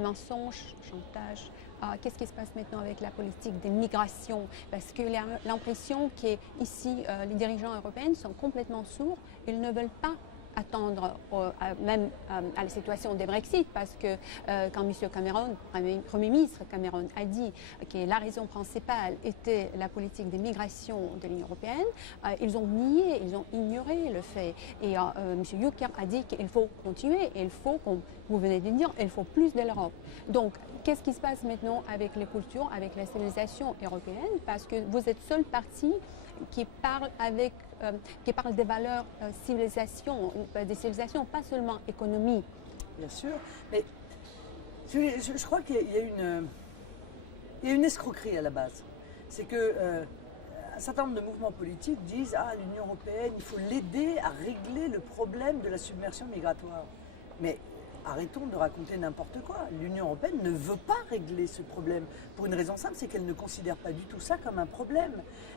mensonges, chantage. Qu'est-ce qui se passe maintenant avec la politique des migrations? Parce qu'il y a l'impression qu'ici, les dirigeants européens sont complètement sourds. Ils ne veulent pas attendre même à la situation des Brexit, parce que quand M. Cameron, Premier ministre Cameron, a dit que la raison principale était la politique des migrations de l'Union européenne, ils ont nié, ils ont ignoré le fait. Et M. Juncker a dit qu'il faut continuer, il faut, comme vous venez de dire, il faut plus de l'Europe. Donc, qu'est-ce qui se passe maintenant avec les cultures, avec la civilisation européenne? Parce que vous êtes seul parti qui parle des valeurs des civilisations, pas seulement économie. Bien sûr, mais je crois qu'il y a une escroquerie à la base. C'est que un certain nombre de mouvements politiques disent l'Union européenne, il faut l'aider à régler le problème de la submersion migratoire. Mais arrêtons de raconter n'importe quoi. L'Union européenne ne veut pas régler ce problème pour une raison simple, c'est qu'elle ne considère pas du tout ça comme un problème.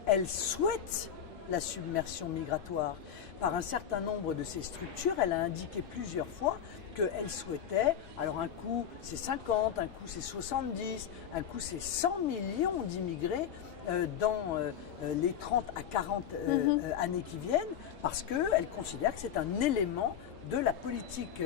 Elle souhaite la submersion migratoire. Par un certain nombre de ses structures, elle a indiqué plusieurs fois qu'elle souhaitait, alors un coup c'est 50, un coup c'est 70, un coup c'est 100 millions d'immigrés dans les 30 à 40 années qui viennent, parce qu'elle considère que c'est un élément de la politique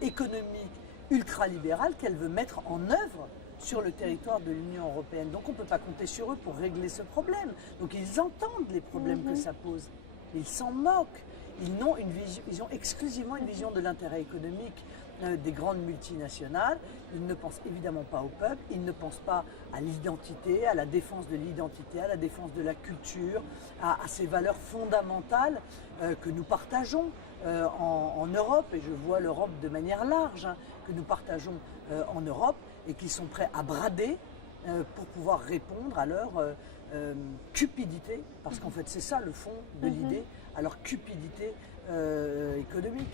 économique ultralibérale qu'elle veut mettre en œuvre sur le territoire de l'Union européenne. Donc on ne peut pas compter sur eux pour régler ce problème. Donc ils entendent les problèmes que ça pose. Ils s'en moquent. Ils ont exclusivement une vision de l'intérêt économique des grandes multinationales. Ils ne pensent évidemment pas au peuple, ils ne pensent pas à l'identité, à la défense de l'identité, à la défense de la culture, à ces valeurs fondamentales que nous partageons en Europe, et je vois l'Europe de manière large, que nous partageons en Europe, et qu'ils sont prêts à brader pour pouvoir répondre à leur cupidité, parce qu'en fait c'est ça le fond de l'idée, à leur cupidité économique.